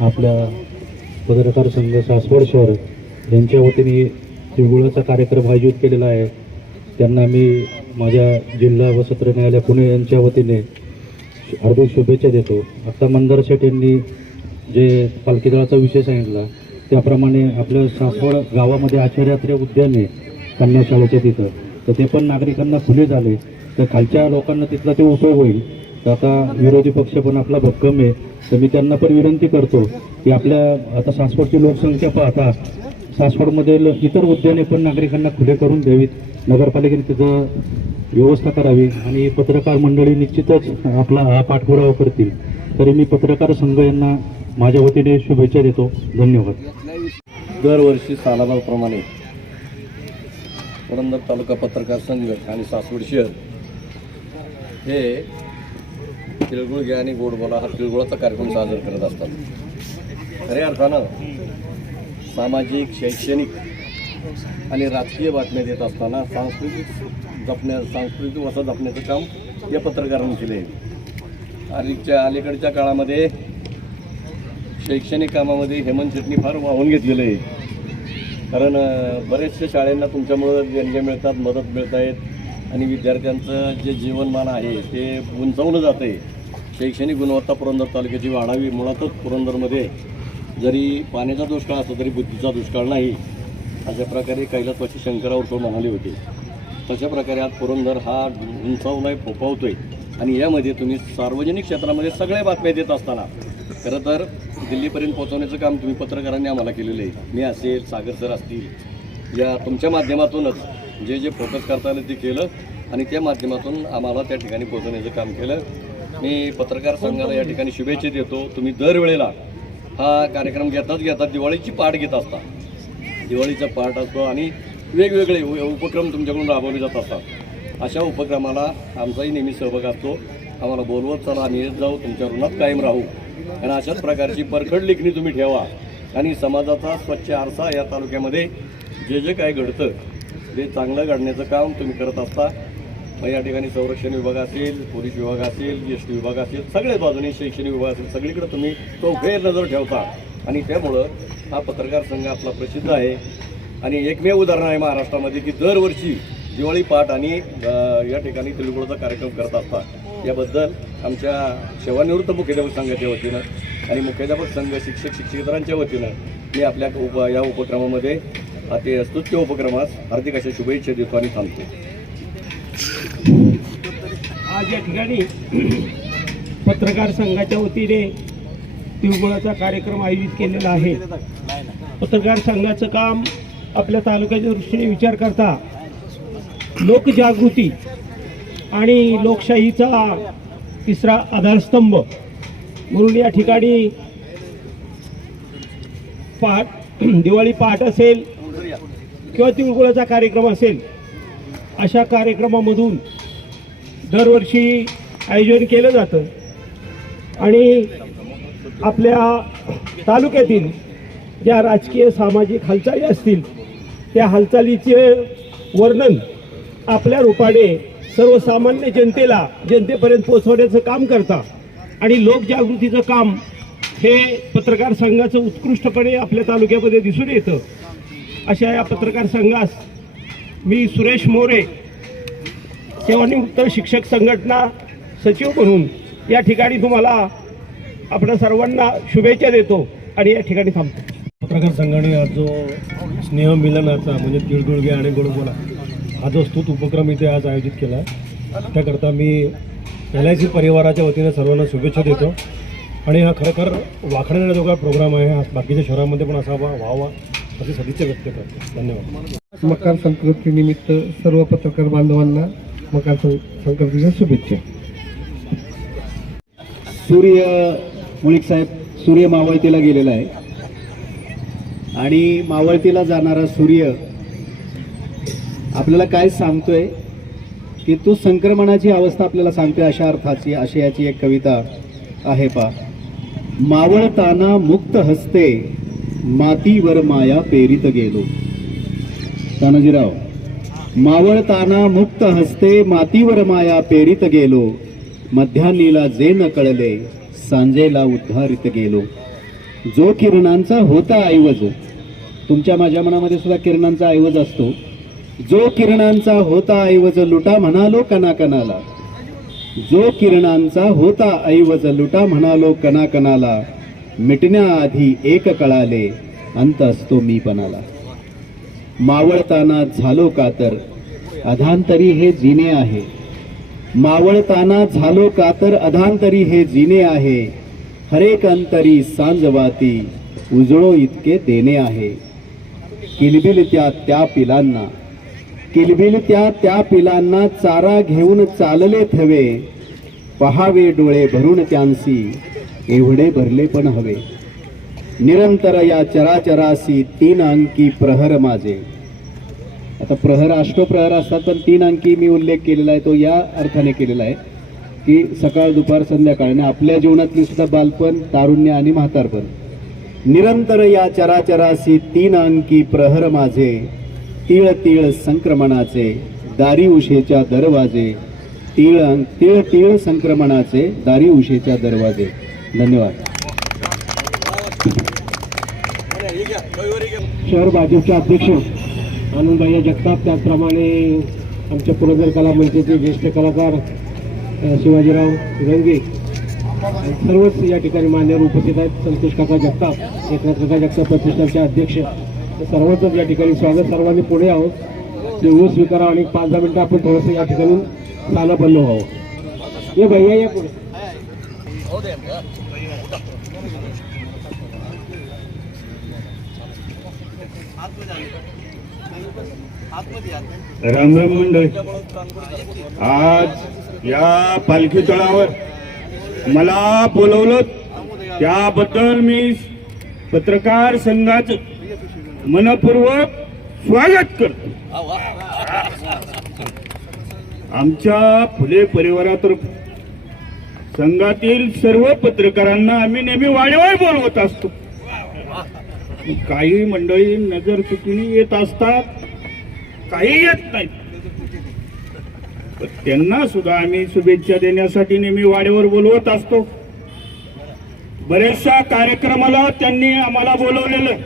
आपल्या पत्रकार संघ सासवड शहर यांच्या वतीने तिळगुळाचा कार्यक्रम आयोजित केलेला आहे. त्यांना मी माझ्या जिल्हा व सत्र न्यायालय पुणे यांच्या वतीने हार्दिक शुभेच्छा देतो. आता मंदार शेठ यांनी जे पालखी दळाचा विषय सांगितला त्याप्रमाणे आपल्या सासवड गावामध्ये आचार्यात्रे उद्यान आहे कन्या शाळेच्या तिथं, तर ते पण नागरिकांना खुले झाले, तर खालच्या लोकांना तिथला ते उपयोग होईल. तर आता विरोधी पक्ष पण आपला भक्कम आहे, तर मी त्यांना पण विनंती करतो की आपल्या आता सासवडची लोकसंख्या पाहता सासवडमधील इतर उद्याने पण नागरिकांना खुले करून द्यावीत, नगरपालिकेने तिथं व्यवस्था करावी आणि पत्रकार मंडळी निश्चितच आपला हा पाठपुरावा करतील. तरी मी पत्रकार संघ यांना माझ्या वतीने शुभेच्छा देतो. धन्यवाद. दरवर्षी सालाबादप्रमाणे पुरंदर तालुका पत्रकार संघ आणि सासवड शहर हे तिळगुळ घ्या आणि गोड बोला हा तिळगुळाचा कार्यक्रम साजरा करत असतात. खऱ्या अर्थानं सामाजिक, शैक्षणिक आणि राजकीय बातम्या देत असताना सांस्कृतिक वसा जपण्याचं काम या पत्रकारांनी केले आहे. अलीकडच्या काळामध्ये शैक्षणिक कामामध्ये हेमंत शेटनी फार वाहून घेतलेलं आहे, कारण बरेचशा शाळांना तुमच्यामुळं देणग्या मिळतात, मदत मिळत आहेत आणि विद्यार्थ्यांचं जे जीवनमान आहे ते उंचावलं जातं आहे. शैक्षणिक गुणवत्ता पुरंदर तालुक्याची वाढावी. मुळातच पुरंदरमध्ये जरी पाण्याचा दुष्काळ असतो तरी बुद्धीचा दुष्काळ नाही, अशा प्रकारे कैलासवासी शंकरावर तो म्हणाले होते. तशा प्रकारे आज पुरंदर हा उंचावलाय, फोपावतोय आणि यामध्ये तुम्ही सार्वजनिक क्षेत्रामध्ये सगळ्या बातम्या देत असताना खरं तर दिल्लीपर्यंत पोहोचवण्याचं काम तुम्ही पत्रकारांनी आम्हाला केलेलं आहे. मी असेल, सागर सर असतील, या तुमच्या माध्यमातूनच जे फोकस करता आलं ते केलं आणि त्या माध्यमातून आम्हाला त्या ठिकाणी पोहोचवण्याचं काम केलं. मी पत्रकार संघाला या ठिकाणी शुभेच्छा देतो. तुम्ही दरवेळेला हा कार्यक्रम घेतात दिवाळीची पाठ घेत असता, दिवाळीचा पाठ असतो आणि वेगवेगळे उपक्रम तुमच्याकडून राबवले जात असतात. अशा उपक्रमाला आमचाही नेहमी सहभाग असतो. आम्हाला बोलवत चला, आम्ही येत जाऊ, तुमच्या ऋणात कायम राहू आणि अशाच प्रकारची परखड लेखणी तुम्ही ठेवा आणि समाजाचा स्वच्छ आरसा या तालुक्यामध्ये जे काही घडतं ते चांगलं घडण्याचं काम तुम्ही करत असता. मग या ठिकाणी संरक्षण विभाग असेल, पोलीस विभाग असेल, GST विभाग असेल, सगळ्याच बाजूने शैक्षणिक विभाग असेल, सगळीकडे तुम्ही तो गैर नजर ठेवता आणि त्यामुळं हा पत्रकार संघ आपला प्रसिद्ध आहे. आणि एकमेव उदाहरण आहे महाराष्ट्रामध्ये की दरवर्षी दिवाळी पाठ आणि या ठिकाणी तिळगुळाचा कार्यक्रम करत असता. याबद्दल आमच्या सेवानिवृत्त मुख्याध्यापक संघाच्या वतीनं आणि मुख्याध्यापक संघ शिक्षकेतरांच्या वतीनं मी आपल्या या उपक्रमामध्ये ते स्तुत्य उपक्रमास हार्दिक अशा शुभेच्छा देतो आणि थांबतो. आज या ठिकाणी पत्रकार संघाच्या वतीने तिळगुळाचा कार्यक्रम आयोजित केलेला आहे. पत्रकार संघाचं काम आपल्या तालुक्याच्या दृष्टीने विचार करता लोकजागृती आणि लोकशाहीचा तिसरा आधारस्तंभ म्हणून या ठिकाणी दिवाळी पहाट असेल किंवा तिळगुळाचा कार्यक्रम असेल, अशा कार्यक्रमामधून दरवर्षी आयोजन केलं जातं आणि आपल्या तालुक्यातील ज्या राजकीय सामाजिक हालचाली असतील त्या हालचालीचे वर्णन आपल्या रूपाने सर्वसामान्य जनतेपर्यंत पोहोचवण्याचं काम करता आणि लोकजागृतीचं काम हे पत्रकार संघाचं उत्कृष्टपणे आपल्या तालुक्यामध्ये दिसून येतं. अशा या पत्रकार संघास मी सुरेश मोरे, सेवानिवृत्त शिक्षक संघटना सचिव म्हणून या ठिकाणी तुम्हाला आपल्या सर्वांना शुभेच्छा देतो आणि या ठिकाणी थांबतो. पत्रकार संघाने आज जो स्नेहमिलनाचा म्हणजे तिळगुळ घ्या आणि गोड बोला हा जो स्तुत उपक्रम इथे आज आयोजित केला आहे, त्याकरता मी LIC परिवाराच्या वतीने सर्वांना शुभेच्छा देतो आणि हा खरोखर वाखण्याजोगा प्रोग्राम आहे. हा बाकीच्या शहरामध्ये पण असा व्हावा अशी सदिच्छा व्यक्त करतो. धन्यवाद. मकर संक्रांतीनिमित्त सर्व पत्रकार बांधवांना मकर संक्रांतीच्या शुभेच्छा. सूर्य मुळीक साहेब सूर्य मावळतीला गेलेला आहे आणि मावळतीला जाणारा सूर्य आपल्याला काय सांगतोय की तो संक्रमणाची अवस्था आपल्याला सांगतोय. अशा अर्थाची आशयाची एक कविता आहे पा. मावळताना मुक्त हस्ते मातीवर माया पेरीत गेलो. तानाजीराव. मावळताना मुक्त हस्ते मातीवर माया पेरीत गेलो. मध्यान्नीला जे न कळले सांजेला उद्धारित गेलो. जो किरणांचा होता ऐवज, तुमच्या माझ्या मनामध्ये सुद्धा किरणांचा ऐवज असतो. जो किरणांचा होता ऐवज लुटा म्हणालो कणाकणाला, जो किरणांचा होता ऐवज लुटा म्हणालो कणाकणाला, मिटण्याआधी एक कळाले अंत असतो मीपणाला. मावळताना झालो कातर अधांतरी हे जिने आहे, मावळताना झालो कातर अधांतरी हे जिने आहे, हरेक अंतरी सांजवाती उजळो इतके देणे आहे. किलबिल त्या पिलांना, किलबिल त्या पिलांना चारा घेऊन चालले थवे, पहावे डोळे भरून त्यांसी एवढे भरले पण हवे. निरंतर या चराचरासी 3 अंकी प्रहर माझे. आता प्रहर अष्टप्रहर असतात, पण 3 अंकी मी उल्लेख केलेला आहे तो या अर्थाने केलेला आहे की सकाळ दुपार संध्याकाळ, आणि आपल्या जीवनातली सुद्धा बालपण, तारुण्य आणि म्हातारपण. निरंतर या चराचरासी 3 अंकी प्रहर माझे, तीळ तीळ संक्रमणाचे दारी उशेच्या दरवाजे, तीळ तीळ तीळ संक्रमणाचे दारी उशेच्या दरवाजे. धन्यवाद. शहर भाजपचे अध्यक्ष आनंदभाई जगताप, त्याचप्रमाणे आमच्या पुरंदर कला मंचचे ज्येष्ठ कलाकार शिवाजीराव गंगे, सर्वच या ठिकाणी मान्यवर उपस्थित आहेत. संतोष काका जगताप, एकनाथ काका जगताप प्रतिष्ठानचे अध्यक्ष, सर्वच या ठिकाणी स्वागत. सर्वांनी पुढे आहोत, तिळगुळ स्वीकारा आणि 5-10 मिनिटं आपण थोडंसं या ठिकाणी स्थानबद्ध व्हावं. ये भैया या पुढे. राम राम मंडळी, आज या पालखी तळावर मला बोलवलं त्याबद्दल मी पत्रकार संघाचं मनपूर्वक स्वागत करतो. आमच्या फुले परिवारातर्फे संघातील सर्व पत्रकारांना आम्ही नेहमी वाडेवाड बोलवत असतो. काही मंडळी नजर चुकीने येत असतात, काही येत नाहीत, त्यांना सुद्धा आम्ही शुभेच्छा देण्यासाठी नेहमी वाडेवर बोलवत असतो. बऱ्याचशा कार्यक्रमाला त्यांनी आम्हाला बोलवलेलं,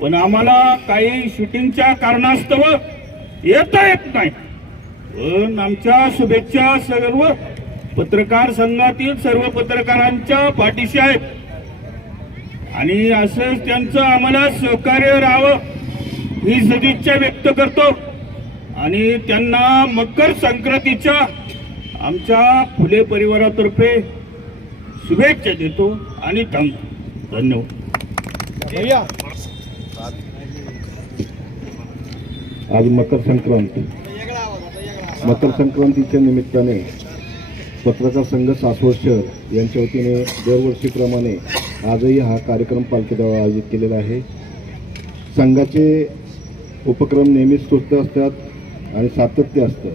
पण आम्हाला काही शूटिंगच्या कारणास्तव येता येत नाही. पण आमच्या शुभेच्छा सर्व पत्रकार संघातील सर्व पत्रकारांच्या पाठीशी आहेत आणि असंच त्यांचं आम्हाला सहकार्य राहावं ही सदिच्छा व्यक्त करतो आणि त्यांना मकर संक्रांतीच्या आमच्या फुले परिवारातर्फे शुभेच्छा देतो आणि थांबतो. धन्यवाद. आज मकर संक्रांती. मकर संक्रांतीच्या निमित्ताने पत्रकार संघ सासवड शहर यांच्या वतीने दरवर्षीप्रमाणे आजही हा कार्यक्रम पालखी तळावर आयोजित केलेला आहे. संघाचे उपक्रम नेहमीच सुस्त असतात आणि सातत्य असतं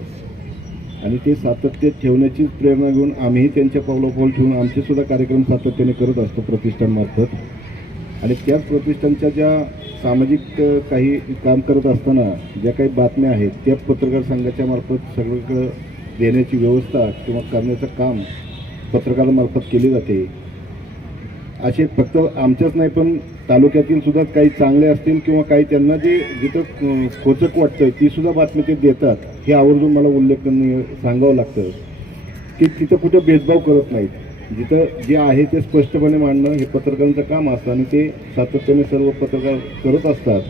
आणि ते सातत्य ठेवण्याचीच प्रेरणा घेऊन आम्हीही त्यांच्या पावलापाऊल ठेवून आमचे सुद्धा कार्यक्रम सातत्याने करत असतो प्रतिष्ठानमार्फत. आणि त्याच प्रतिष्ठानच्या ज्या सामाजिक काही काम करत असताना ज्या काही बातम्या आहेत त्या पत्रकार संघाच्या मार्फत सगळीकडे देण्याची व्यवस्था किंवा करण्याचं काम पत्रकारामार्फत केले जाते. असे फक्त आमच्याच नाही पण तालुक्यातील सुद्धा काही चांगले असतील किंवा काही त्यांना जे जिथं खोचक वाटतं ती सुद्धा बातमी ते देतात. हे आवर्जून मला उल्लेख सांगावं लागतं की तिथं कुठं भेदभाव करत नाहीत. जिथं जे आहे ते स्पष्टपणे मांडणं हे पत्रकारांचं काम असतं आणि ते सातत्याने सर्व पत्रकार करत असतात.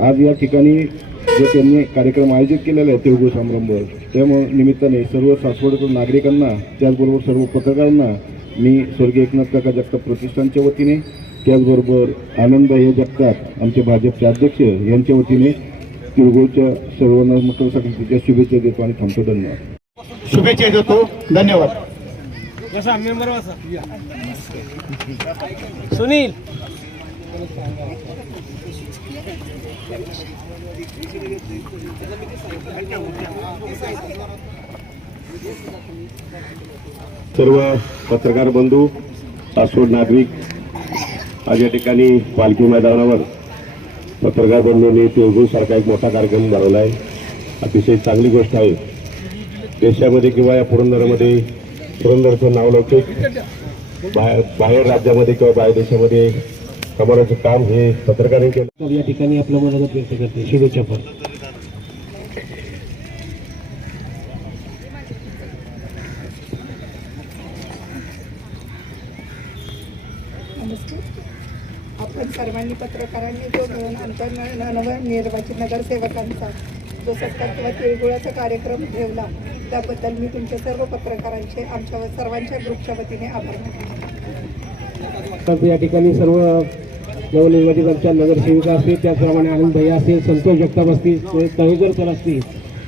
आज या ठिकाणी जो त्यांनी कार्यक्रम आयोजित केलेला आहे तिळगुळ समारंभ, त्या निमित्ताने सर्व सासवडकर नागरिकांना त्याचबरोबर सर्व पत्रकारांना मी स्वर्गीय एकनाथ काका जगताप प्रतिष्ठानच्या वतीने त्याचबरोबर आनंदभाई जगताप आमचे भाजपचे अध्यक्ष यांच्या वतीने तिळगुळच्या सर्वांना मकर संक्रांतीच्या शुभेच्छा देतो आणि थांबतो. धन्यवाद. शुभेच्छा देतो. धन्यवाद. सुनील सर्व पत्रकार बंधू, सासवड नागरिक, आज या ठिकाणी पालखी मैदानावर पत्रकार बंधूंनी तिळगुळ सारखा एक मोठा कार्यक्रम भरवला आहे. अतिशय चांगली गोष्ट आहे. देशामध्ये किंवा या पुरंदरमध्ये पुरंदरचं नावलौकिक बाहेर राज्यामध्ये किंवा बाहेर देशामध्ये कमवण्याचं काम हे पत्रकारांनी केलं. तर या ठिकाणी आपलं मनोगत व्यक्त करते. शुभेच्छा पण. नमस्कार. आपण सर्वांनी पत्रकारांनी जो मिळून आमच्या नवनिर्वाचित नगरसेवकांचा जो सत्कार किंवा तिळगुळाचा कार्यक्रम ठेवला त्याबद्दल मी तुमच्या सर्व पत्रकारांचे आमच्या सर्वांच्या ग्रुपच्या वतीने आभार मानते. या ठिकाणी सर्व नवनिर्वाचित आमच्या नगरसेविका असतील, त्याचप्रमाणे आनंद भैया असतील, संतोष जगताप असतील, तळेकर सर असतील,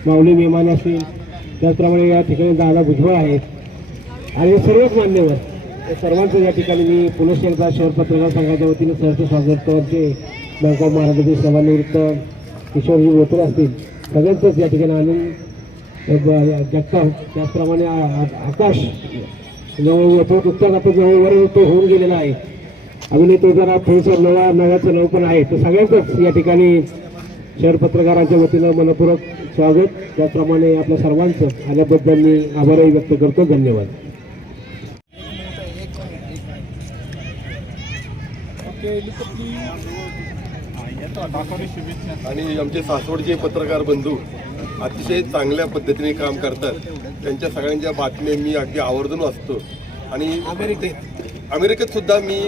माऊली मेमाने असतील, त्याचप्रमाणे या ठिकाणी दादा भुजबळ आहेत आणि सर्वच मान्यवर सर्वांचं या ठिकाणी मी पुनश्च एकदा शहर पत्रकार संघाच्या वतीने सहर्ष स्वागत करते. बँक ऑफ महाराष्ट्रातील सेवानिवृत्त किशोरजी वोटर असतील, सगळ्यांचंच या ठिकाणी आनंद जगताप, त्याचप्रमाणे आकाश तो नुकताच आपण नववर तो होऊन गेलेला आहे. अजूनही तो जरा थोडंसं नव्याचं नव पण आहे. तर सगळ्यांचंच या ठिकाणी शहर पत्रकारांच्या वतीनं मनपूर्वक स्वागत, त्याचप्रमाणे आपल्या सर्वांचं आल्याबद्दल मी आभारही व्यक्त करतो. धन्यवाद. आणि आमचे सासवडचे पत्रकार बंधू अतिशय चांगल्या पद्धतीने काम करतात. त्यांच्या सगळ्यांच्या बातम्या मी अगदी आवर्जून वाचतो. आणि अमेरिकेत सुद्धा मी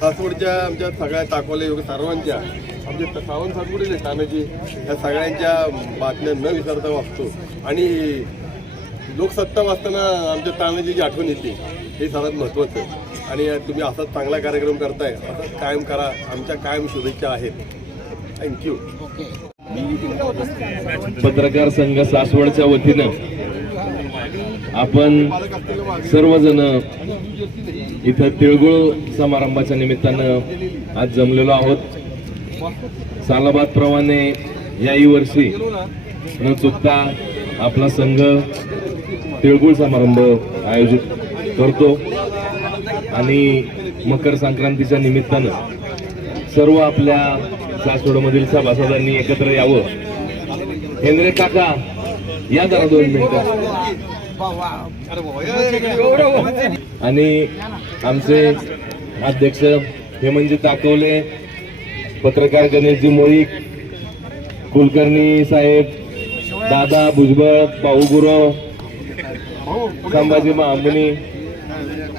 सासवडच्या आमच्या सगळ्या टाकवले सर्वांच्या आमचे सावंत सासवडीचे ठाण्याचे या सगळ्यांच्या बातम्या न विसरता वाचतो. आणि लोकसत्ता वाचताना आमच्या तानाजीची आठवण येते, हे सर्वात महत्त्वाचं. आणि तुम्ही असाच चांगला कार्यक्रम करताय, असंच कायम करा. आमच्या कायम शुभेच्छा आहेत. थँक्यू. पत्रकार संघ सासवडच्या वतीनं आपण सर्वजण इथं तिळगुळ समारंभाच्या निमित्तानं आज जमलेलो आहोत. सालाबाद प्रमाणे याही वर्षी न चुकता आपला संघ तिळगुळ समारंभ आयोजित करतो आणि मकर संक्रांतीच्या निमित्तानं सर्व आपल्या सासवडमधील सभासदांनी एकत्र यावं. हेंद्रे काका या जरा 2 मिनिटं. आणि आमचे अध्यक्ष हेमंतजी ताकवले, पत्रकार गणेशजी मोईक, कुलकर्णी साहेब, दादा भुजबळ, भाऊ गुरव, संभाजी महामुनी,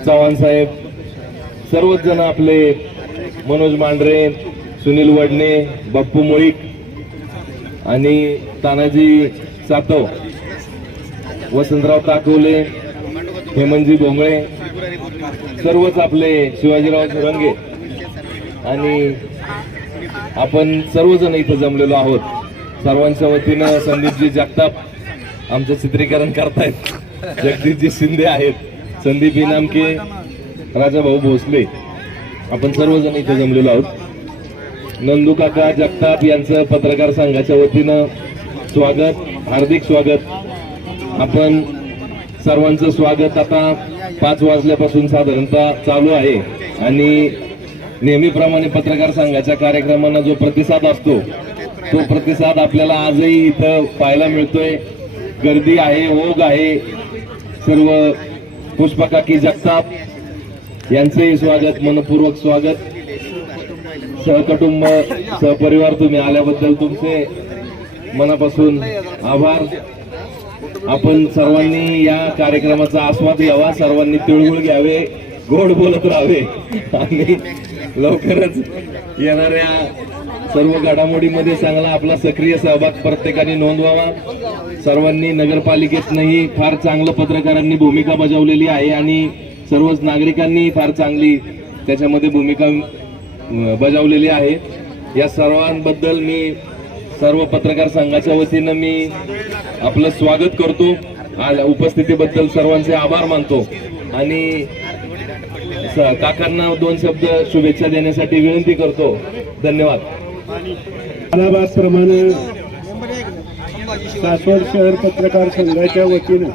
चव्हाण साहेब, सर्वच जण आपले, मनोज मांढरे, सुनील वडणे, बाप्पू मोईक आणि तानाजी सातव, वसंतराव ताकवले, हेमंतजी भोंगळे, सर्वच आपले, शिवाजीराव सुरंगे आणि आपण सर्वजण इथं जमलेलो आहोत. सर्वांच्या वतीनं संदीपजी जगताप आमचं चित्रीकरण करतायत, जगदीशजी शिंदे आहेत, संदीप इनामके, राजाभाऊ भोसले, आपण सर्वजण इथं जमलेलो आहोत. नंदू काका जगताप यांचं पत्रकार संघाच्या वतीनं स्वागत, हार्दिक स्वागत. आपण सर्वांचं स्वागत आता 5 वाजल्यापासून साधारणतः चालू आहे आणि नेहमीप्रमाणे पत्रकार संघाच्या कार्यक्रमांना जो प्रतिसाद असतो तो प्रतिसाद आपल्याला आजही इथं पाहायला मिळतोय. गर्दी आहे, ओघ आहे. सर्व पुष्पकाकी जगताप यांचेही स्वागत, मनपूर्वक स्वागत. सहकुटुंब सहपरिवार तुम्ही आल्याबद्दल तुमचे मनापासून आभार. आपण सर्वांनी या कार्यक्रमाचा आस्वाद घ्यावा, सर्वांनी तिळगुळ घ्यावे, गोड बोलत राहावे आणि लवकरच येणाऱ्या सर्व घडामोडीमध्ये चांगला आपला सक्रिय सहभाग प्रत्येकाने नोंदवावा. सर्वांनी नगरपालिकेतनंही फार चांगलं पत्रकारांनी भूमिका बजावलेली आहे आणि सर्वच नागरिकांनी फार चांगली त्याच्यामध्ये भूमिका बजावलेली आहे. या सर्वांबद्दल मी सर्व पत्रकार संघाच्या वतीनं मी आपलं स्वागत करतो. आज उपस्थितीबद्दल सर्वांचे आभार मानतो आणि काकांना 2 शब्द शुभेच्छा देण्यासाठी विनंती करतो. धन्यवाद. सालाबाद प्रमाणे सासवड शहर पत्रकार संघाच्या वतीनं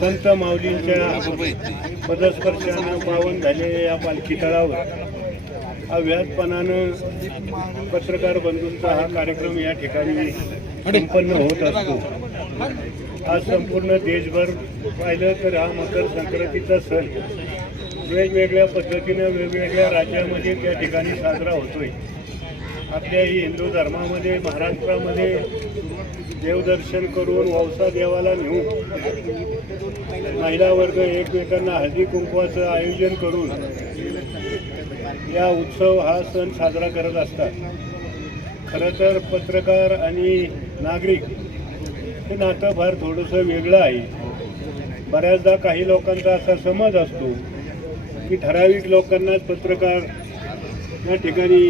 संत माऊलींच्या पदस्पर्शानं पावन झालेल्या या पालखी तळावर अव्याजपणानं पत्रकार बंधूंचा हा कार्यक्रम या ठिकाणी संपन्न होत असतो. आज संपूर्ण देशभर पाहिलं तर हा मकर संक्रांतीचा सण वेगवेगळ्या पद्धतीनं वेगवेगळ्या राज्यामध्ये त्या ठिकाणी साजरा होतोय. आपल्या हिंदू धर्मामध्ये महाराष्ट्रामध्ये देवदर्शन करून वौसा देवाला नेऊन महिला वर्ग एकमेकांना हळदी कुंकवाचं आयोजन करून या उत्सव हा सण साजरा करत असतात. खरं तर पत्रकार आणि नागरिक हे नातं फार थोडंसं वेगळं आहे. बऱ्याचदा काही लोकांचा असा समज असतो की ठराविक लोकांनाच पत्रकार या ठिकाणी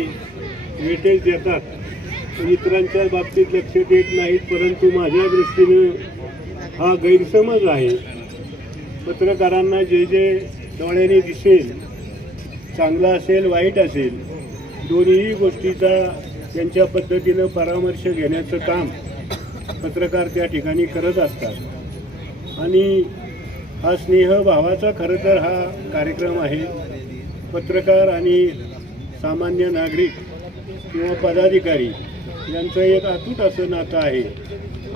वेटेज देतात, इतरांच्या बाबतीत लक्ष देत नाहीत. परंतु माझ्या दृष्टीनं हा गैरसमज आहे. पत्रकारांना जे जे डोळ्याने दिसेल, चांगलं असेल वाईट असेल, दोन्ही गोष्टीचा त्यांच्या पद्धतीनं परामर्श घेण्याचं काम पत्रकार त्या ठिकाणी करत असतात. आणि हा स्नेहभावाचा खरं तर हा कार्यक्रम आहे. पत्रकार आणि सामान्य नागरिक किंवा पदाधिकारी यांचं एक अतूट असं नातं आहे.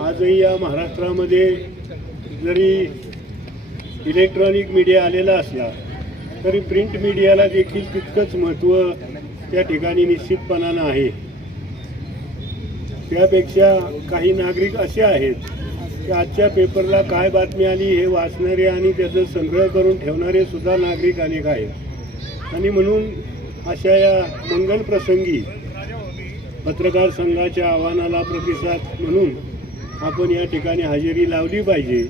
आजही या महाराष्ट्रामध्ये जरी इलेक्ट्रॉनिक मीडिया आलेला असला तरी प्रिंट मीडियाला देखील तितकंच महत्त्व त्या ठिकाणी निश्चितपणानं आहे. त्यापेक्षा काही नागरिक असे आहेत की आजच्या पेपरला काय बातमी आली हे वाचणारे आणि त्याचं संग्रह करून ठेवणारे सुद्धा नागरिक अनेक आहेत. आणि म्हणून अशा या मंगल प्रसंगी पत्रकार संघाच्या आव्हानाला प्रतिसाद म्हणून आपण या ठिकाणी हजेरी लावली पाहिजे.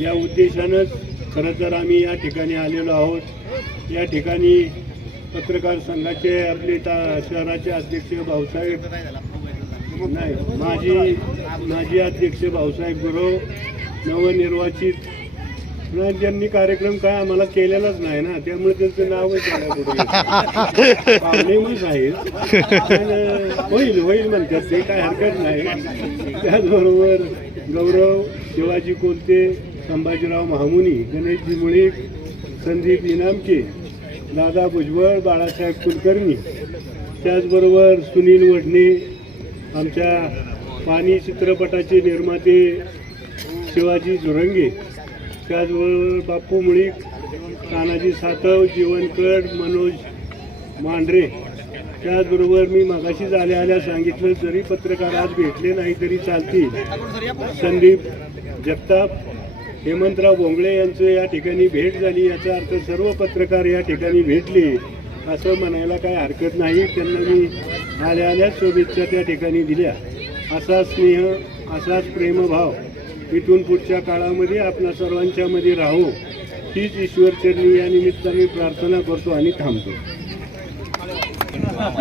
या उद्देशानंच खरं तर आम्ही या ठिकाणी आलेलो आहोत. या ठिकाणी पत्रकार संघाचे आपले शहराचे अध्यक्ष भाऊसाहेब माजी अध्यक्ष भाऊसाहेब गुरव, नवनिर्वाचित ज्यांनी कार्यक्रम काय आम्हाला केलेलाच नाही ना, त्यामुळे त्यांचं नावच पाहुणेच आहेत. होईल होईल म्हणतात ते, काय हरकत नाही. त्याचबरोबर गौरव शिवाजी कोलते, संभाजीराव महामुनी, गणेशजी मुळीक, संदीप इनामके, दादा भुजबळ, बाळासाहेब कुलकर्णी, त्याचबरोबर सुनील वडणे, आमच्या पाणी चित्रपटाचे निर्माते शिवाजी झुरंगे, त्याचबरोबर बापू मुळीक, तानाजी सातव, जीवनकड, मनोज मांढरे. त्याचबरोबर मी मगाशीच आल्या सांगितलं, जरी पत्रकार आज भेटले नाही तरी चालतील, संदीप जगताप, हेमंतराव भोंगळे यांचं या ठिकाणी भेट झाली. याचा अर्थ सर्व पत्रकार या ठिकाणी भेटले असं म्हणायला काय हरकत नाही. त्यांना मी आल्याच शुभेच्छा त्या ठिकाणी दिल्या. असा स्नेह, असाच प्रेमभाव इथून पुढच्या काळामध्ये आपल्या सर्वांच्या मध्ये राहू, हीच ईश्वरचरणी या निमित्ताने प्रार्थना करतो आणि थांबतो.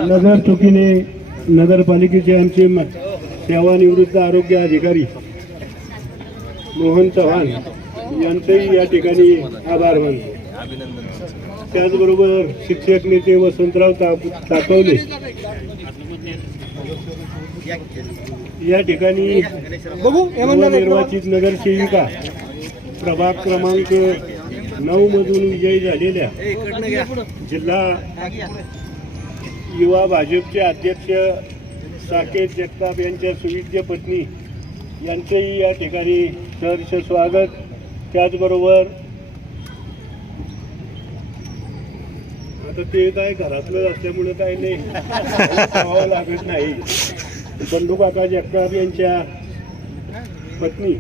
नजर चुकीने नगरपालिकेचे आमचे सेवानिवृत्त आरोग्य अधिकारी मोहन चव्हाण यांचेही या ठिकाणी आभार मानतो. त्याचबरोबर शिक्षक नेते वसंतराव ताकवले या ठिकाणी निर्वाचित नगरसेविका प्रभाग क्रमांक 9 मधून विजयी झालेल्या जिल्हा युवा भाजपचे अध्यक्ष साकेत जगताप यांच्या सुविद्य पत्नी यांचेही या ठिकाणी सहर्ष स्वागत. त्याचबरोबर आता ते काय घरातलं असल्यामुळे काय नाही पाहावं लागत नाही. बंडू काका जगताप यांच्या पत्नी,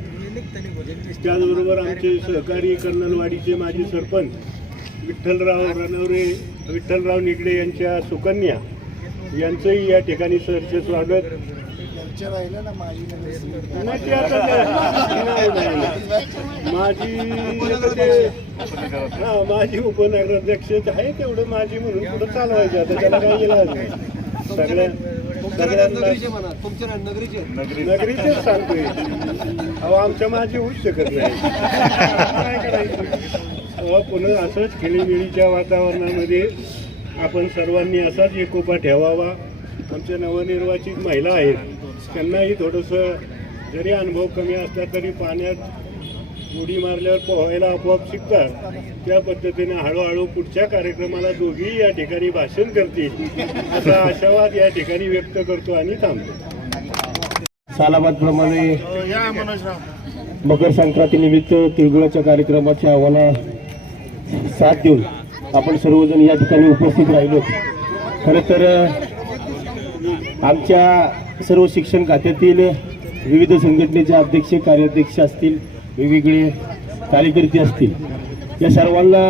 त्याचबरोबर आमचे सहकारी कर्नलवाडीचे माजी सरपंच विठ्ठलराव निगडे यांच्या सुकन्या यांचंही या ठिकाणी सहर्ष स्वागत. माझी उपनगराध्यक्ष आहे तेवढं माझी म्हणून पुढं चालवायचं. आता त्याला काय गेलं नगरीचेच सांगतोय. अहो आमच्या माझी होऊच शकत नाही. काय करायचं. पुन्हा असंच खेळीमेळीच्या वातावरणामध्ये आपण सर्वांनी असाच एकोपा ठेवावा. आमच्या नवनिर्वाचित महिला आहेत, त्यांनाही थोडंसं जरी अनुभव कमी असला तरी पाण्यात उडी मारल्यावर पोहायला आपोआप शिकतात. त्या पद्धतीने हळूहळू पुढच्या कार्यक्रमाला दोघेही या ठिकाणी भाषण करतील असा आशावाद या ठिकाणी व्यक्त करतो आणि थांबतो. सालाबाद प्रमाणे मकर संक्रांतीनिमित्त तिळगुळाच्या कार्यक्रमाच्या आव्हानाला साथ देऊन आपण सर्वजण या ठिकाणी उपस्थित राहिलो. खरं तर आमच्या सर्व शिक्षण खात्यातील विविध संघटनेचे अध्यक्ष कार्याध्यक्ष असतील, वेगवेगळे कार्यकर्ते असतील, या सर्वांना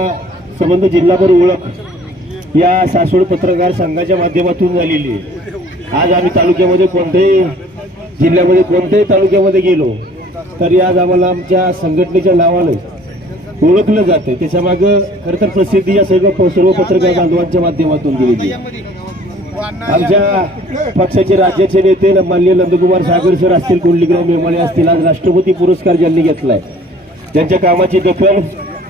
संबंध जिल्हाभर ओळख या सासवड पत्रकार संघाच्या माध्यमातून झालेली आहे. आज आम्ही तालुक्यामध्ये कोणत्याही जिल्ह्यामध्ये कोणत्याही तालुक्यामध्ये गेलो तरी आज आम्हाला आमच्या संघटनेच्या नावानं ओळखलं जातं. त्याच्यामागं खरं तर प्रसिद्धी या सर्व पत्रकार बांधवांच्या माध्यमातून दिलेली आहे. आमच्या पक्षाचे राज्याचे नेते माननीय नंदकुमार सागर सर असतील, कुंडलिकराव मेमाळे असतील, आज राष्ट्रपती पुरस्कार ज्यांनी घेतलाय त्यांच्या कामाची दखल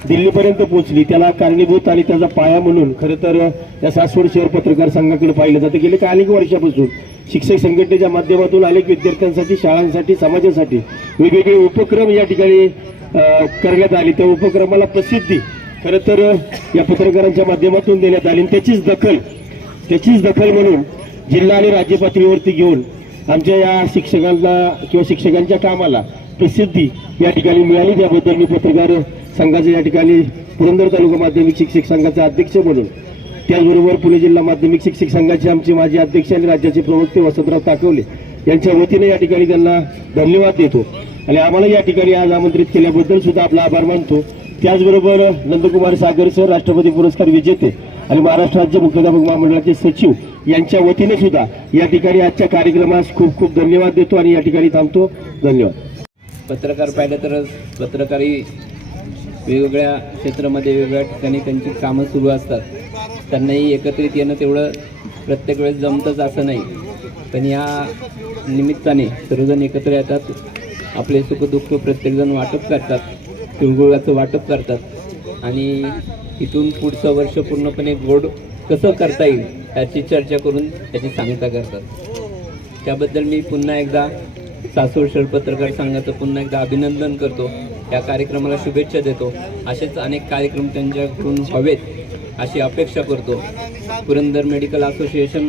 दिल्लीपर्यंत पोहोचली. त्याला कारणीभूत आणि त्याचा पाया म्हणून खरं तर या सासवड शहर पत्रकार संघाकडे पाहिलं जातं. गेले अनेक वर्षापासून शिक्षक संघटनेच्या माध्यमातून अनेक विद्यार्थ्यांसाठी, शाळांसाठी, समाजासाठी वेगवेगळे उपक्रम या ठिकाणी करण्यात आले. त्या उपक्रमाला प्रसिद्धी खरं तर या पत्रकारांच्या माध्यमातून देण्यात आली. त्याचीच दखल म्हणून जिल्हा आणि राज्य पातळीवरती घेऊन आमच्या या शिक्षकांना किंवा शिक्षकांच्या कामाला प्रसिद्धी या ठिकाणी मिळाली. त्याबद्दल मी पत्रकार संघाचे या ठिकाणी पुरंदर तालुका माध्यमिक शिक्षक संघाचा अध्यक्ष म्हणून, त्याचबरोबर पुणे जिल्हा माध्यमिक शिक्षक संघाचे आमचे माजी अध्यक्ष आणि राज्याचे प्रवक्ते वसंतराव ताकवले यांच्या वतीने या ठिकाणी त्यांना धन्यवाद देतो. आणि आम्हाला या ठिकाणी आज आमंत्रित केल्याबद्दल सुद्धा आपला आभार मानतो. त्याचबरोबर नंदकुमार सागर सर राष्ट्रपती पुरस्कार विजेते आणि महाराष्ट्र राज्य मुख्याध्यापक महामंडळाचे सचिव यांच्या वतीने सुद्धा या ठिकाणी आजच्या कार्यक्रमास खूप खूप धन्यवाद देतो आणि या ठिकाणी थांबतो. धन्यवाद. पत्रकार पाहिलं तर पत्रकारी वेगवेगळ्या क्षेत्रामध्ये वेगवेगळ्या ठिकाणी त्यांची कामं सुरू असतात. त्यांनाही एकत्रित येणं तेवढं प्रत्येक वेळेस जमतंच असं नाही, पण या निमित्ताने सर्वजण एकत्र येतात, आपले सुखदुःख प्रत्येकजण वाटप करतात, तिळगुळाचं वाटप करतात आणि इथून पुढचं वर्ष पूर्णपणे गोड कसं करता येईल याची चर्चा करून त्याची सांगता करतात. त्याबद्दल मी पुन्हा एकदा सासवड शहर पत्रकार संघाचं पुन्हा एकदा अभिनंदन करतो. या कार्यक्रमाला शुभेच्छा देतो. असेच अनेक कार्यक्रम त्यांच्याकडून हवेत अशी अपेक्षा करतो. Purandar medical association,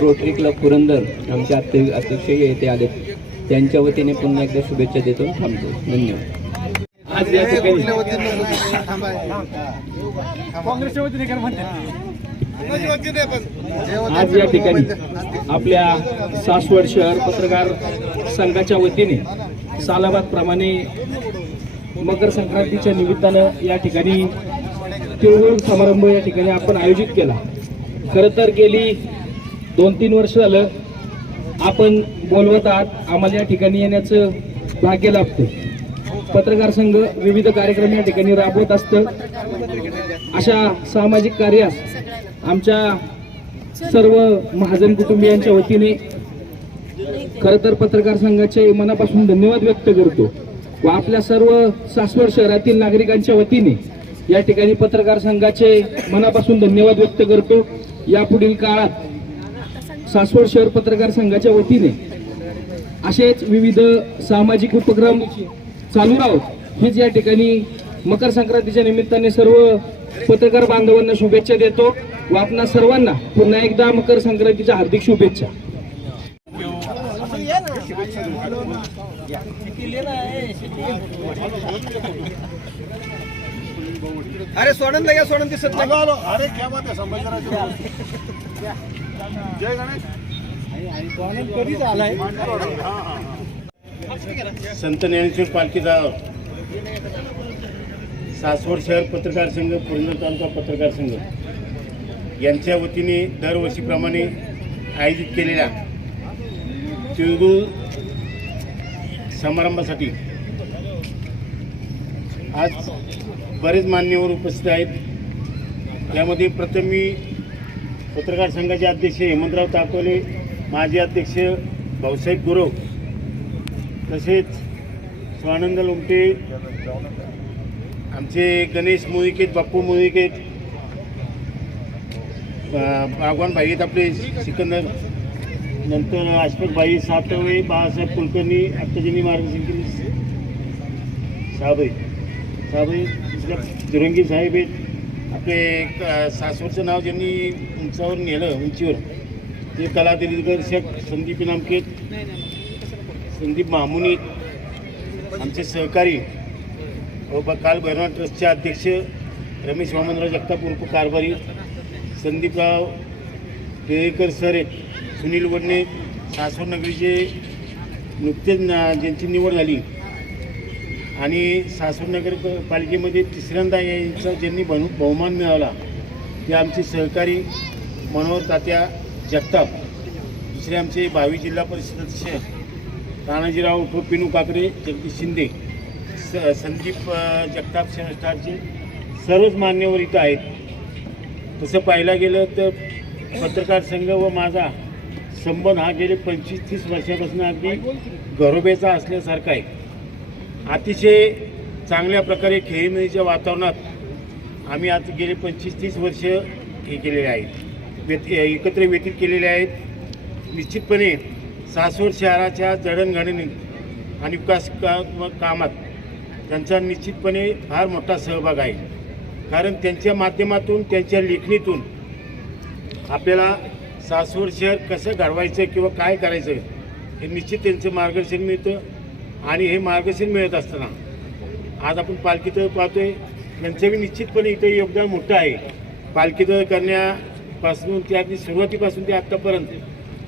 rotary club Purandar आमचे अध्यक्षही येथे आले, त्यांच्या वतीने पुन्हा एकदा शुभेच्छा देतो. थांबतो. धन्यवाद. आज या ठिकाणी आपल्या सासवड शहर पत्रकार संघाच्या वतीने सालाबादप्रमाणे मकर संक्रांतीच्या निमित्तानं या ठिकाणी तिळगुळ समारंभ या ठिकाणी आपण आयोजित केला. खरं तर गेली 2-3 वर्ष झालं आपण बोलवत आहात, आम्हाला या ठिकाणी येण्याचं भाग्य लाभतं. पत्रकार संघ विविध कार्यक्रम या ठिकाणी राबवत असतं. अशा सामाजिक कार्यास आमच्या सर्व महाजन कुटुंबियांच्या वतीने खरं तर पत्रकार संघाचे मनापासून धन्यवाद व्यक्त करतो व आपल्या सर्व सासवड शहरातील नागरिकांच्या वतीने या ठिकाणी पत्रकार संघाचे मनापासून धन्यवाद व्यक्त करतो. यापुढील काळात सासवड शहर पत्रकार संघाच्या वतीने असेच विविध सामाजिक उपक्रम चालू राहत हेच या ठिकाणी मकर संक्रांतीच्या निमित्ताने सर्व पत्रकार बांधवांना शुभेच्छा देतो व आपणा सर्वांना पुन्हा एकदा मकर संक्रांतीच्या हार्दिक शुभेच्छा. अरे सोडून द्या, सोडून दिसत नाही. अरे क्या बात आहे, संभाजीराव जय गणेश. कधीच आलाय संत ज्ञानेश्वर पालखीचा सासवड शहर पत्रकार संघ, पुरंदर तालुका पत्रकार संघ यांच्या वतीने दरवर्षीप्रमाणे आयोजित केलेल्या तिळगुळ समारंभासाठी आज बरेच मान्यवर उपस्थित आहेत. यामध्ये प्रथम मी पत्रकार संघाचे अध्यक्ष हेमंतराव ताकवले, माजी अध्यक्ष भाऊसाहेब गुरव, तसेच स्वानंद लोमटे, आमचे गणेश मोहिकेत, बाप्पू मोहिकेत, भगवान भाई आहेत आपले सिकंदर, नंतर अशफाकभाई सातवे, बाळासाहेब कुलकर्णी, आत्ताजींनी मार्गदर्शन केले, साहेब दुरंगी साहेब आहेत. आपले सासवडचं नाव ज्यांनी उंचावर नेलं, उंचीवर, ते कला दिग्दर्शक संदीप नामकेत, संदीप मामुनी, आमचे सहकारी व काल भैरवनाथ ट्रस्टचे अध्यक्ष रमेश वामनराव जगताप उर्फ कारभारी, संदीपराव टिळेकर सर आहेत, सुनील वडणे, सासवड नगरीचे नुकतेच ज्यांची निवड झाली आणि सासवड नगर पालिकेमध्ये तिसऱ्यांदा यांचा ज्यांनी बहुमान मिळवला ते आमचे सहकारी मनोहर तात्या जगताप, दुसरे आमचे भावी जिल्हा परिषद सदस्य तानाजीराव उर्फ पिनू काकडे, जगदीश शिंदे, संदीप जगताप सेनस्टारचे सर्वच मान्यवर इथं आहेत. तसं पाहायला गेलं तर पत्रकार संघ व माझा संबंध हा गेले 25-30 वर्षापासून अगदी घरोब्याचा असल्यासारखा आहे. अतिशय चांगल्या प्रकारे खेळीमेळीच्या वातावरणात आम्ही आता गेले 25-30 वर्ष हे केलेले आहेत, एकत्र व्यतीत केलेले आहेत. निश्चितपणे सासवड शहराच्या जडणघडणीत आणि विकास कामात त्यांचा निश्चितपणे फार मोठा सहभाग आहे. कारण त्यांच्या माध्यमातून, त्यांच्या लेखणीतून आपल्याला सासवड शहर कसं घडवायचं किंवा काय करायचं हे निश्चित त्यांचं मार्गदर्शन मिळतं. आणि हे मार्गदर्शन मिळत असताना आज आपण पालखीतळ पाहतोय, त्यांचंही निश्चितपणे इथं योगदान मोठं आहे. पालखीतळ करण्यापासून ते अगदी सुरुवातीपासून ते आत्तापर्यंत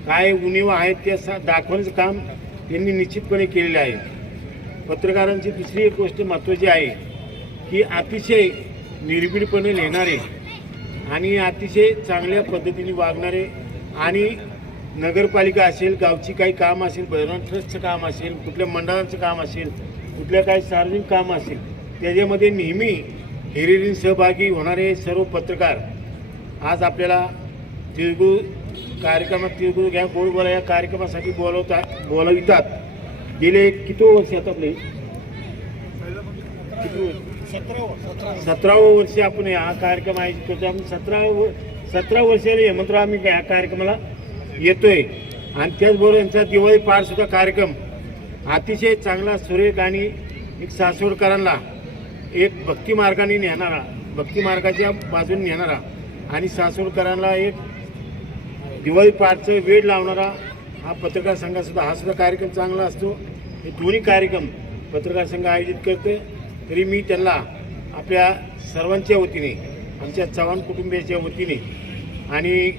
काय उणीवा आहेत त्या दाखवण्याचं काम त्यांनी निश्चितपणे केलेलं आहे. पत्रकारांची दुसरी एक गोष्ट महत्त्वाची आहे की अतिशय निर्भीडपणे लिहिणारे आणि अतिशय चांगल्या पद्धतीने वागणारे आणि नगरपालिका असेल, गावची काही काम असेल, भैरवनाथ ट्रस्टचं काम असेल, कुठल्या मंडळांचं काम असेल, कुठल्या काही सार्वजनिक काम असेल, त्याच्यामध्ये नेहमी हिरिरीने सहभागी होणारे सर्व पत्रकार आज आपल्याला तिळगुळ कार्यक्रमात तिळगुळ घ्या गोड बोला या कार्यक्रमासाठी बोलवितात. गेले किती वर्ष आपले 17वं वर्ष आपण हा कार्यक्रम आयोजित करतो. आपण 17 वर्षाला हेमंतराव आम्ही ह्या कार्यक्रमाला येतोय. आणि त्याचबरोबर यांचा दिवाळी पहाटसुद्धा कार्यक्रम अतिशय चांगला सुरेख आणि एक सासवडकरांना एक भक्तिमार्गाने नेणारा, भक्तिमार्गाच्या बाजूने नेणारा आणि सासवडकरांना एक दिवाळी पहाटचं वेळ लावणारा हा पत्रकार संघासुद्धा हा सुद्धा कार्यक्रम चांगला असतो. हे दोन्ही कार्यक्रम पत्रकार संघ आयोजित करते. तरी मी त्यांना आपल्या सर्वांच्या वतीने, आमच्या चव्हाण कुटुंबियाच्या वतीने आणि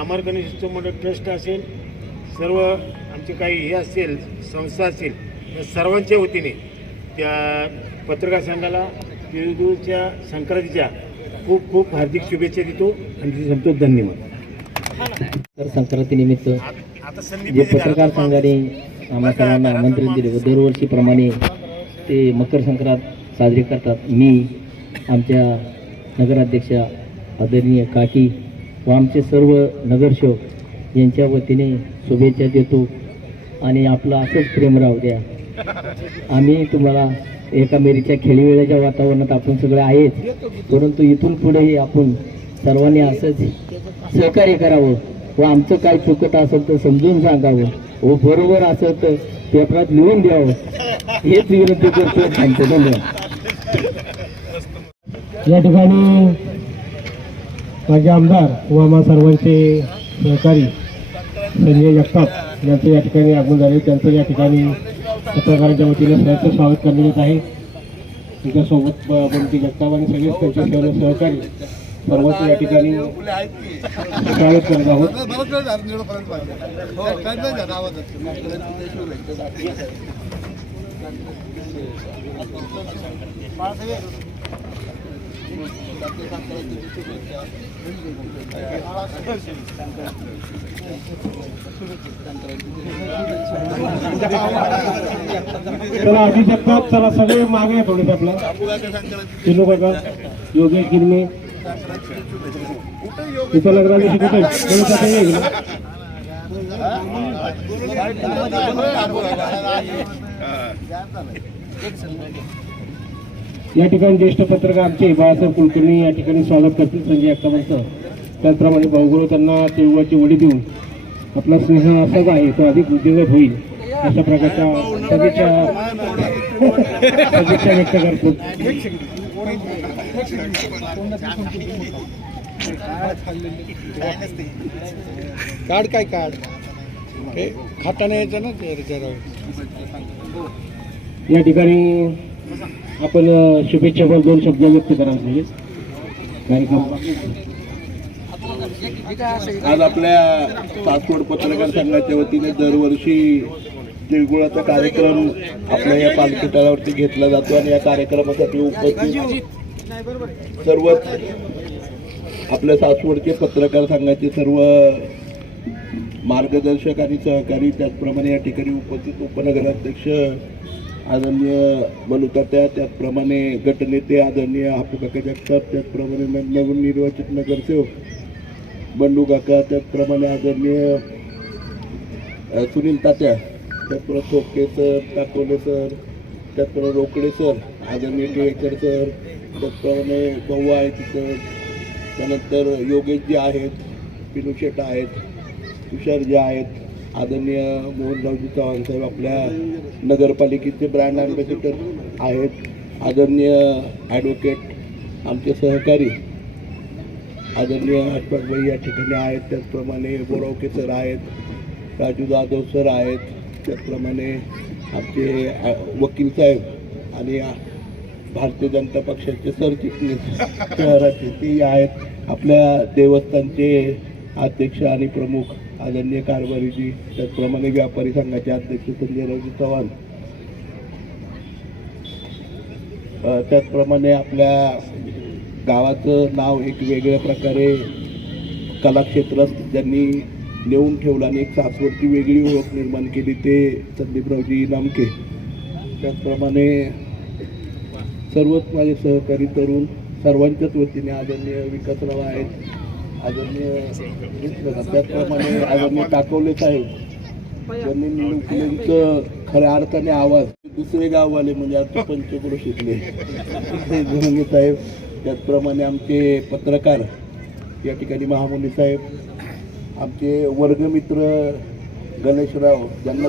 अमर गणेश उत्सव मंडळ ट्रस्ट असेल, सर्व आमचे काही हे असेल संस्था असेल, या सर्वांच्या वतीने त्या पत्रकार संघाला तिळगुळच्या संक्रांतीच्या खूप खूप हार्दिक शुभेच्छा देतो आणि संपतो. धन्यवाद. तर संक्रांतीनिमित्त जे पत्रकार संघाने आम्हा सर्वांना आमंत्रण दिले व दरवर्षीप्रमाणे ते मकर संक्रांत साजरी करतात. मी आमच्या नगराध्यक्षा आदरणीय काकी व आमचे सर्व नगरसेवक यांच्या वतीने शुभेच्छा देतो आणि आपलं असंच प्रेम राहू द्या. आम्ही तुम्हाला एकामेरीच्या खेळीवेळेच्या वातावरणात आपण सगळे आहेत, परंतु इथून पुढेही आपण सर्वांनी असंच सहकार्य करावं व आमचं काय चुकत असेल तर समजून सांगावं व बरोबर असेल तर पेपरात लिहून द्यावं, हेच विनंती करतो. धन्यवाद. या ठिकाणी माझे आमदार व आम्हा सर्वांचे सहकारी संजय जगताप यांचं या ठिकाणी आगमन झाले. त्यांचं या ठिकाणी पत्रकारांच्या वतीने सहर्ष स्वागत करण्यात येत आहे. त्याच्यासोबत बंटी जगताप आणि सगळेच त्यांचे सर्व सहकारी सर्वांचं या ठिकाणी स्वागत करत आहोत. चला आधी जगताप, चला सगळे मागे थोडेसे आपला किलो बघा, योगेश गिरणे तिथं लग्नाला शिकत या ठिकाणी ज्येष्ठ पत्रकार आमचे बाळासाहेब कुलकर्णी या ठिकाणी स्वागत करतील संजय जगतापांचं. त्याचप्रमाणे भाऊगुरु त्यांना तिळगुळाची वडी देऊन आपला स्नेह असाच आहे तो अधिक उद्योगत होईल अशा प्रकारच्या शुभेच्छा व्यक्त करतो. कार्ड काय कार्ड हे खाता नाही यायचं ना ते या ठिकाणी आपण शुभेच्छा पण 2 शब्द व्यक्त करायचे कार्यक्रम आज आपल्या सासवड पत्रकार संघाच्या वतीने दरवर्षी तिळगुळाचा कार्यक्रम आपल्या या पालखी तळावरती घेतला जातो आणि या कार्यक्रमासाठी उपस्थित सर्व आपल्या सासवडचे पत्रकार संघाचे सर्व मार्गदर्शक आणि सहकारी, त्याचप्रमाणे या ठिकाणी उपस्थित उपनगराध्यक्ष आदरणीय बलुतात्या, त्याचप्रमाणे गटनेते आदरणीय हापू काका जगताप, त्याचप्रमाणे नवनिर्वाचित नगरसेवक बंडू काका, त्याचप्रमाणे आदरणीय सुनील तात्या, त्याचप्रमाणे सोपके सर, टाकोले सर, त्याचप्रमाणे रोकडे सर, आदरणीय टिळेकर सर, त्याचप्रमाणे भाऊ आहे तिथं, त्यानंतर योगेशजी आहेत, पिनुशेट आहेत, तुषारजी आहेत, आदरणीय मोहनरावजी चव्हाण साहेब आपल्या नगरपालिकेचे ब्रँड ॲम्बॅसिडर आहेत, आदरणीय ॲडव्होकेट आमचे सहकारी आदरणीय अशफाकभाई या ठिकाणी आहेत, त्याचप्रमाणे बोरावके सर आहेत, राजू जाधव सर आहेत, त्याचप्रमाणे आमचे वकील साहेब आणि भारतीय जनता पक्षाचे सरचिटणीस शहराचे ते आहेत, आपल्या देवस्थानचे अध्यक्ष आणि प्रमुख आदरणीय कारभारीजी, त्याचप्रमाणे व्यापारी संघाचे अध्यक्ष संजयरावजी चव्हाण, त्याचप्रमाणे आपल्या गावाचं नाव एक वेगळ्या प्रकारे कलाक्षेत्रात ज्यांनी नेऊन ठेवलं आणि एक सासवडची वेगळी ओळख निर्माण केली ते संदीपरावजी नामके, त्याचप्रमाणे सर्वच माझे सहकारी तरुण सर्वांच्याच वतीने आदरणीय विकासराव आहेत, आदरणीय त्याचप्रमाणे आदरणीय टाकवले साहेब त्यांनी निवडणुकीचं खऱ्या अर्थाने आवाज दुसरे गाववाले म्हणजे आता पंचक्रोशीतले धोनी साहेब, त्याचप्रमाणे आमचे पत्रकार या ठिकाणी महामुनी साहेब, आमचे वर्गमित्र गणेशराव ज्यांना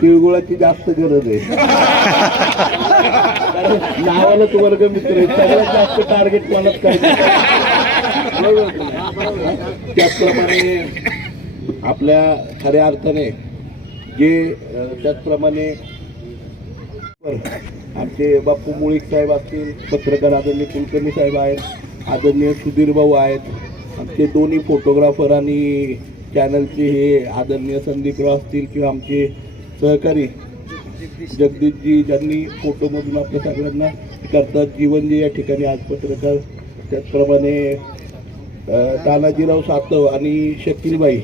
तिळगुळाची जास्त गरज आहे कारण नावालाच वर्गमित्र आहे, सगळ्यात जास्त टार्गेट मलाच करायचं. त्याचप्रमाणे आपल्या खऱ्या अर्थाने जे त्याचप्रमाणे आमचे बापू मुळीक साहेब असतील, पत्रकार आदरणीय कुलकर्णी साहेब आहेत, आदरणीय सुधीर भाऊ आहेत, आमचे दोन्ही फोटोग्राफर आणि चॅनलचे हे आदरणीय संदीपराव असतील किंवा आमचे सहकारी जगदीशजी ज्यांनी फोटोमधून आपल्या सगळ्यांना करतात, जीवनजी या ठिकाणी आज पत्रकार, त्याचप्रमाणे तानाजीराव सातव आणि शकीलबाई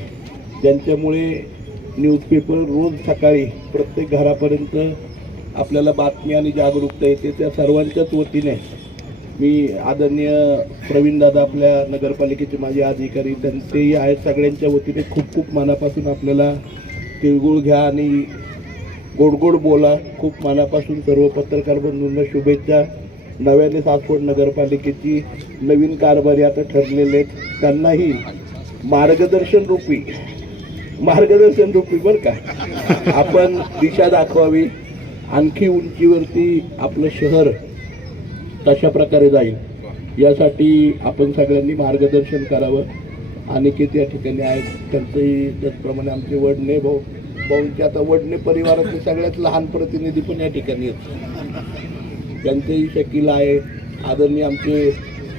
ज्यांच्यामुळे न्यूजपेपर रोज सकाळी प्रत्येक घरापर्यंत आपल्याला बातमी आणि जागरूकता येते, त्या सर्वांच्याच वतीने मी आदरणीय प्रवीणदादा आपल्या नगरपालिकेचे माझे अधिकारी त्यांचेही आहेत, सगळ्यांच्या वतीने खूप खूप मनापासून आपल्याला तिळगुळ घ्या आणि गोड गोड बोला. खूप मनापासून सर्व पत्रकार बंधूंना शुभेच्छा. नव्याने सासवड नगरपालिकेची नवीन कारभारी आता ठरलेले आहेत, त्यांनाही मार्गदर्शन रूपी बरं का आपण दिशा दाखवावी, आणखी उंचीवरती आपलं शहर तशा प्रकारे जाईल यासाठी आपण सगळ्यांनी मार्गदर्शन करावं. अनिकेत या ठिकाणी आहेत, त्यांचंही त्याचप्रमाणे आमचे वडणे भाऊंचे आता वडणे परिवारातले सगळ्यात लहान प्रतिनिधी पण या ठिकाणी आहेत, त्यांचेही शकील आहे. आदरणीय आमचे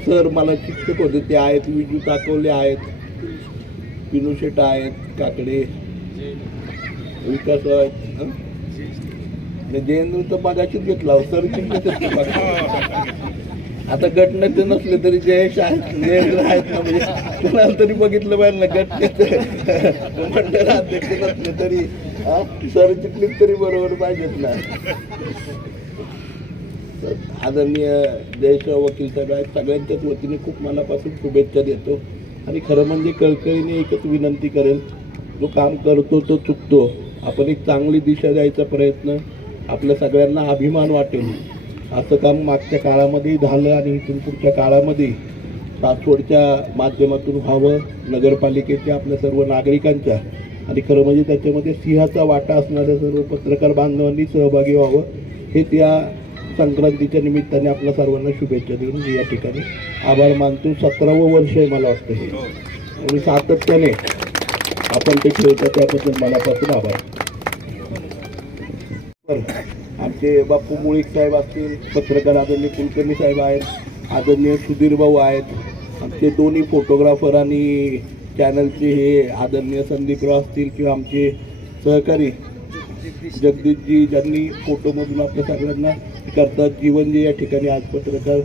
सर मला शिक्षक होते ते आहेत, विजू ताकवले आहेत, पिनुशेट आहेत, काकडे विकास आहेत, जयेंद्र तर मागाशीच घेतला सर आता गटनेते नसले तरी जयेश आहेत, जयेंद्र आहेत ना, म्हणजे कोणाला तरी बघितलं पाहिजे ना, गटनेते मंडळ अध्यक्ष नसले तरी सर चिटणीस तरी बरोबर पाहिजेत ना. आदरणीय जयेशराव वकील साहेब आहेत, सगळ्यांच्याच वतीने खूप मनापासून शुभेच्छा देतो आणि खरं म्हणजे कळकळीने एकच विनंती करेल, जो काम करतो तो चुकतो, आपण एक चांगली दिशा द्यायचा प्रयत्न, आपल्या सगळ्यांना अभिमान वाटेल असं काम मागच्या काळामध्ये झालं आणि इथून पुढच्या काळामध्ये सासवडच्या माध्यमातून व्हावं, नगरपालिकेच्या आपल्या सर्व नागरिकांच्या आणि खरं म्हणजे त्याच्यामध्ये सिंहाचा वाटा असणाऱ्या सर्व पत्रकार बांधवांनी सहभागी व्हावं, हे त्या संक्रांतीच्या निमित्ताने आपल्या सर्वांना शुभेच्छा देऊन मी या ठिकाणी आभार मानतो. 17वं वर्ष आहे मला वाटतं हे, आणि सातत्याने आपण ते ठेवतो त्याबद्दल मनापासून आभार. आमचे बापू मुळीक साहेब असतील, पत्रकार आदरणीय कुलकर्णी साहेब आहेत, आदरणीय सुधीर भाऊ आहेत, आमचे दोन्ही फोटोग्राफर आणि चॅनलचे हे आदरणीय संदीपराव असतील किंवा आमचे सहकारी जगदीशजी, ज्यांनी फोटोमधून आपल्या सगळ्यांना करतात. जीवनजी या ठिकाणी आज पत्रकार,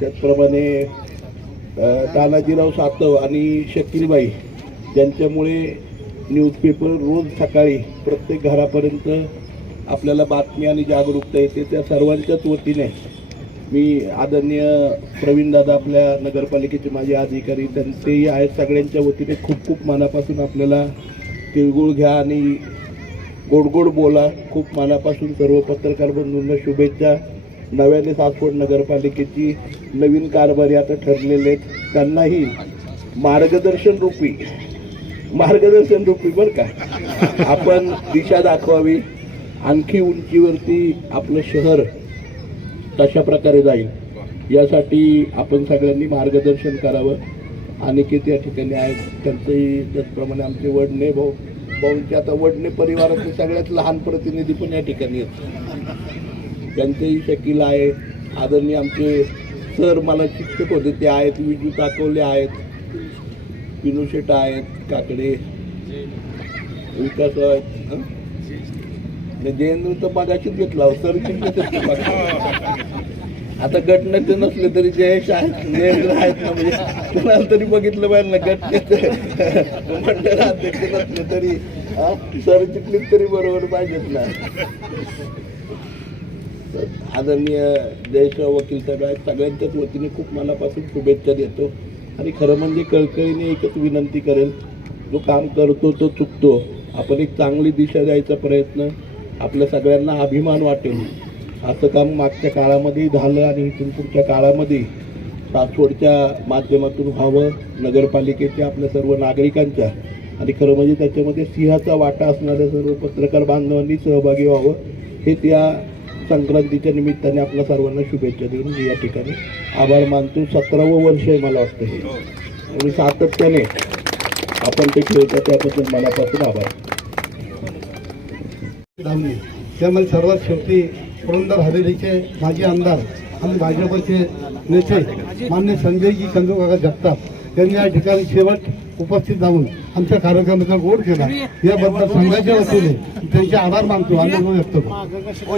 त्याचप्रमाणे तानाजीराव सातव आणि शकीलबाई, ज्यांच्यामुळे न्यूजपेपर रोज सकाळी प्रत्येक घरापर्यंत आपल्याला बातमी आणि जागरूकता येते. त्या सर्वांच्याच वतीने मी आदरणीय प्रवीणदादा, आपल्या नगरपालिकेचे माझे अधिकारी, त्यांचेही आहेत, सगळ्यांच्या वतीने खूप खूप मनापासून आपल्याला तिळगुळ घ्या आणि गोड गोड बोला. खूप मनापासून सर्व पत्रकार बंधूंना शुभेच्छा. नव्याने सासवड नगरपालिकेची नवीन कारभारी आता ठरलेले आहेत, त्यांनाही मार्गदर्शन रूपी बरं का, आपण दिशा दाखवावी. आणखी उंचीवरती आपलं शहर तशा प्रकारे जाईल, यासाठी आपण सगळ्यांनी मार्गदर्शन करावं. अनिकेत या ठिकाणी आहेत, त्यांचंही त्याचप्रमाणे आमचे वडणे भाऊंचे आता वडणे परिवाराचे सगळ्यात लहान प्रतिनिधी पण या ठिकाणी आहेत, त्यांचेही शकील आहे. आदरणीय आमचे सर मला शिक्षक होते ते आहेत, विजू ताकवले आहेत, पिनू शेट आहेत, काकडे विकास आहेत, जयेंद्र तर मागाशीच घेतला सर आता गट नेते नसले तरी जयेश आहेत, जयेंद्र आहेत ना, म्हणजे कोणाला तरी बघितलं पाहिजे ना, गट नेते मंडळ अध्यक्ष नसले तरी सर चिटलीत तरी बरोबर पाहिजेत ना. आदरणीय जयेशराव वकील साहेब आहेत, सगळ्यांच्याच वतीने खूप मनापासून शुभेच्छा देतो. आणि खरं म्हणजे कळकळीने एकच विनंती करेल, जो काम करतो तो चुकतो, आपण एक चांगली दिशा द्यायचा प्रयत्न, आपल्या सगळ्यांना अभिमान वाटेल असं काम मागच्या काळामध्ये झालं आणि इथून पुढच्या काळामध्ये सासवडच्या माध्यमातून व्हावं, नगरपालिकेच्या आपल्या सर्व नागरिकांच्या, आणि खरं म्हणजे त्याच्यामध्ये सिंहाचा वाटा असणाऱ्या सर्व पत्रकार बांधवांनी सहभागी व्हावं. हे त्या संक्रांतीच्या निमित्ताने आपल्या सर्वांना शुभेच्छा देऊन मी या ठिकाणी आभार मानतो. 17वं वर्ष आहे मला वाटतं हे, आणि सातत्याने आपण ते ठेवतो, त्याबद्दल मनापासून आभार. त्यामुळे सर्वात शेवटी पुरंदर हवेलीचे माजी आमदार आणि भाजपचे नेते मान्य संजयजी चंद्रकाका जगताप यांनी या ठिकाणी शेवट उपस्थित राहून आमच्या कार्यक्रमाचा गोड केला, याबद्दल संघाच्या वतीने त्यांचे आभार मानतो, आनंद व्यक्त करतो.